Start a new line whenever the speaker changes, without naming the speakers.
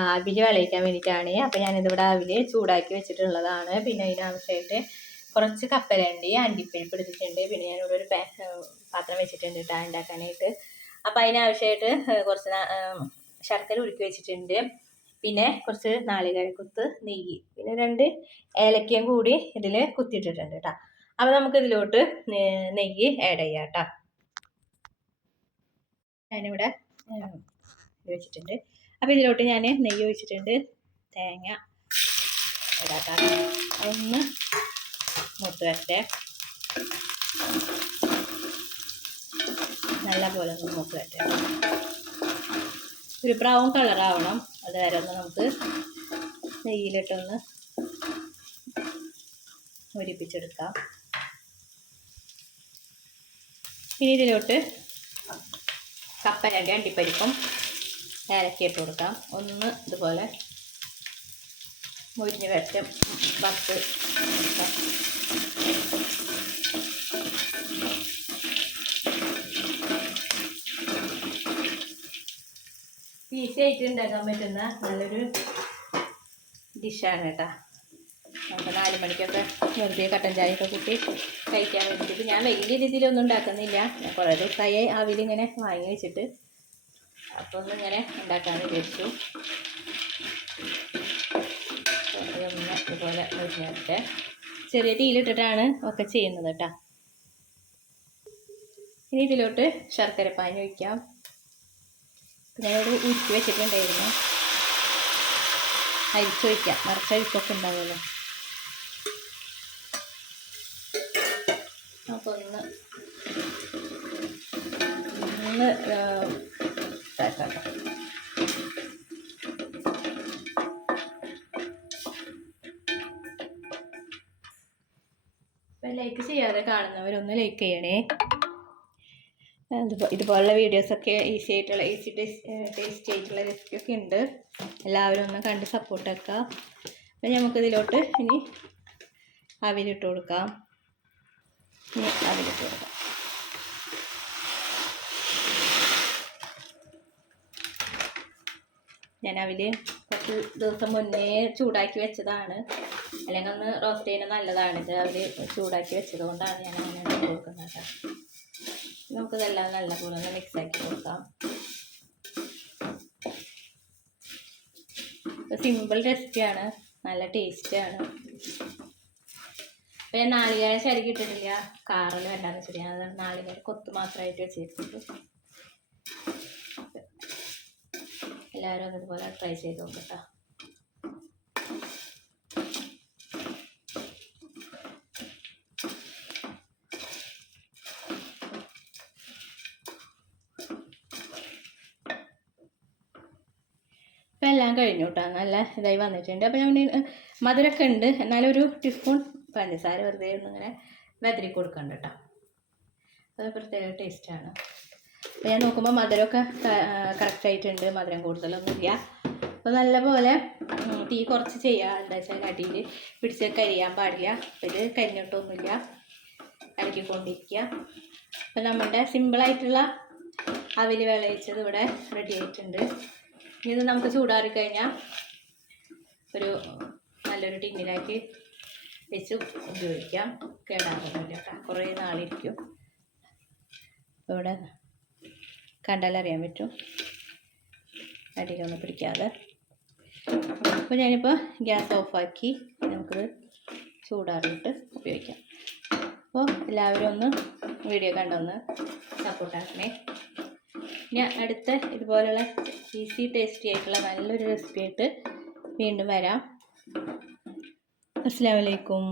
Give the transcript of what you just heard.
ആവിൽ വിളയിക്കാൻ വേണ്ടിയിട്ടാണ്. അപ്പോൾ ഞാനിതിവിടെ അവിൽ ചൂടാക്കി വെച്ചിട്ടുള്ളതാണ്. പിന്നെ അതിനാവശ്യമായിട്ട് കുറച്ച് കപ്പലണ്ടി അണ്ടിപ്പരിപ്പ് എടുത്തിട്ടുണ്ട്. പിന്നെ ഞാനിവിടെ ഒരു പാത്രം വെച്ചിട്ടുണ്ട് കേട്ടോ ഉണ്ടാക്കാനായിട്ട്. അപ്പോൾ അതിനാവശ്യമായിട്ട് കുറച്ച് ശർക്കര ഉരുക്കി വെച്ചിട്ടുണ്ട്. പിന്നെ കുറച്ച് നാളികേരക്കുത്ത് നെയ്യ് പിന്നെ രണ്ട് ഏലക്കയും കൂടി ഇതിൽ കുത്തിയിട്ടിട്ടുണ്ട് കേട്ടോ അപ്പോൾ നമുക്ക് ഇതിലോട്ട് നെയ്യ് ആഡ് ചെയ്യാം കേട്ടോ ഞാനിവിടെ വെച്ചിട്ടുണ്ട്. അപ്പോൾ ഇതിലോട്ട് ഞാൻ നെയ്യ് ഒഴിച്ചിട്ടുണ്ട്. തേങ്ങ അതൊന്ന് മൂത്ത് വരട്ടെ. നല്ല പോലെ ഒന്ന് മൂത്ത് വരട്ടെ. ഒരു ബ്രൗൺ കളറാവണം അത് വരെ ഒന്ന് നമുക്ക് നെയ്യിലിട്ടൊന്ന് മുരിപ്പിച്ചെടുക്കാം ഇനി ഇതിലോട്ട് കപ്പലണ്ടി അണ്ടിപ്പരിപ്പും ഏലക്കയിട്ട് കൊടുക്കാം. ഒന്ന് ഇതുപോലെ മുരിഞ്ഞ് വരട്ട് വറുത്ത് ഈസിയായിട്ട് ഉണ്ടാക്കാൻ പറ്റുന്ന നല്ലൊരു ഡിഷാണ് കേട്ടോ. നമുക്ക് നാല് മണിക്കൊക്കെ വെറുതെ കട്ടൻ ചായയൊക്കെ കൂട്ടി കഴിക്കാൻ വേണ്ടിയിട്ട്. ഞാൻ വലിയ രീതിയിലൊന്നും ഉണ്ടാക്കുന്നില്ല. ഞാൻ കുറേ ദിവസമായി ഇങ്ങനെ വാങ്ങി വെച്ചിട്ട് അപ്പോൾ ഒന്ന് ഇങ്ങനെ ഉണ്ടാക്കാൻ വിചാരിച്ചു ഒന്ന് ഇതുപോലെ ഒഴിഞ്ഞിട്ട് ചെറിയ തീയിലിട്ടിട്ടാണ് ഒക്കെ ചെയ്യുന്നത് കേട്ടോ. ഇനി ഇതിലോട്ട് ശർക്കര പാനി ഒഴിക്കാം. ഒരു ഉരുക്കി വെച്ചിട്ടുണ്ടായിരുന്നു. അരിച്ചൊഴിക്കാം നിറച്ചൊഴിക്കൊക്കെ ഉണ്ടാവുമല്ലോ. അപ്പോൾ ഒന്ന് ട്ടോ. ലൈക്ക് ചെയ്യാതെ കാണുന്നവരൊന്ന് ലൈക്ക് ചെയ്യണേ. ഇതുപോ- ഇതുപോലുള്ള വീഡിയോസൊക്കെ ഈസി ആയിട്ടുള്ള ഈസി ടേസ്റ്റ് ആയിട്ടുള്ള റെസിപ്പിയൊക്കെ ഉണ്ട്. എല്ലാവരും ഒന്ന് കണ്ട് സപ്പോർട്ടാക്കുക അപ്പം നമുക്ക് ഇതിലോട്ട് ഇനി അവിലിട്ട് കൊടുക്കാം. ഇനി അവിലിട്ട് കൊടുക്കാം. ഞാൻ അവിൽ കുറച്ച് ദിവസം മുന്നേ ചൂടാക്കി വെച്ചതാണ്. അല്ലെങ്കിൽ ഒന്ന് റോസ്റ്റ് ചെയ്യുന്നത് നല്ലതാണ്. ഇത് അവർ ചൂടാക്കി വെച്ചത് കൊണ്ടാണ് ഞാൻ അങ്ങനെ കൊടുക്കുന്നത്. നമുക്കിതെല്ലാം നല്ലപോലെ ഒന്ന് മിക്സ് ആക്കി കൊടുക്കാം. സിമ്പിൾ റെസിപ്പിയാണ് നല്ല ടേസ്റ്റാണ് ഇപ്പം ഞാൻ നാളികേരം ശരിക്കും ഇട്ടിട്ടില്ല. കാറിൽ വേണ്ടാന്ന് വെച്ചിട്ട് ഞാൻ നാളികേരം കൊത്ത് മാത്രമായിട്ട് വെച്ചിട്ടുണ്ട് എല്ലാവരും ഇതുപോലെ ട്രൈ ചെയ്ത് നോക്കട്ടോ. ഇപ്പം എല്ലാം കഴിഞ്ഞു കേട്ടോ നല്ല ഇതായി വന്നിട്ടുണ്ട്. അപ്പം ഞാൻ മധുരമൊക്കെ ഉണ്ട്. എന്നാലും ഒരു ടീസ്പൂൺ പഞ്ചസാര വെറുതെ ഒന്നിങ്ങനെ വെതിരി കൊടുക്കണ്ട കേട്ടോ അത് പ്രത്യേക ടേസ്റ്റാണ് അപ്പം ഞാൻ നോക്കുമ്പോൾ മധുരമൊക്കെ കറക്റ്റ് ആയിട്ടുണ്ട്. മധുരം കൂടുതലൊന്നുമില്ല. അപ്പോൾ നല്ലപോലെ തീ കുറച്ച് ചെയ്യുക എന്താ വെച്ചാൽ അടിയിൽ പിടിച്ച് കരിയാൻ പാടില്ല. ഇത് കരിഞ്ഞിട്ടൊന്നുമില്ല. ഇളക്കിക്കൊണ്ടിരിക്കുക അപ്പോൾ നമ്മുടെ സിമ്പിളായിട്ടുള്ള അവിൽ വിളയിച്ചത് ഇവിടെ റെഡി ആയിട്ടുണ്ട്. ഇനി ഇത് നമുക്ക് ചൂടാറി കഴിഞ്ഞാൽ ഒരു നല്ലൊരു ടിന്നിലാക്കി വെച്ച് ഉപയോഗിക്കാം. കേടാകുന്നില്ല. കേട്ടോ കുറേ നാളിരിക്കും. ഇവിടെ കണ്ടാലറിയാൻ പറ്റും. അടിയിലൊന്നും പിടിക്കാതെ. അപ്പോൾ ഞാനിപ്പോൾ ഗ്യാസ് ഓഫാക്കി നമുക്കിത് ചൂടാറിയിട്ട് ഉപയോഗിക്കാം. അപ്പോൾ എല്ലാവരും ഒന്ന് വീഡിയോ കണ്ടൊന്ന് സപ്പോർട്ടാക്കണേ ഇനി അടുത്ത ഇതുപോലുള്ള ഈസി ടേസ്റ്റി ആയിട്ടുള്ള നല്ലൊരു റെസിപ്പി ആയിട്ട് വീണ്ടും വരാം. അസ്സാം വലൈക്കും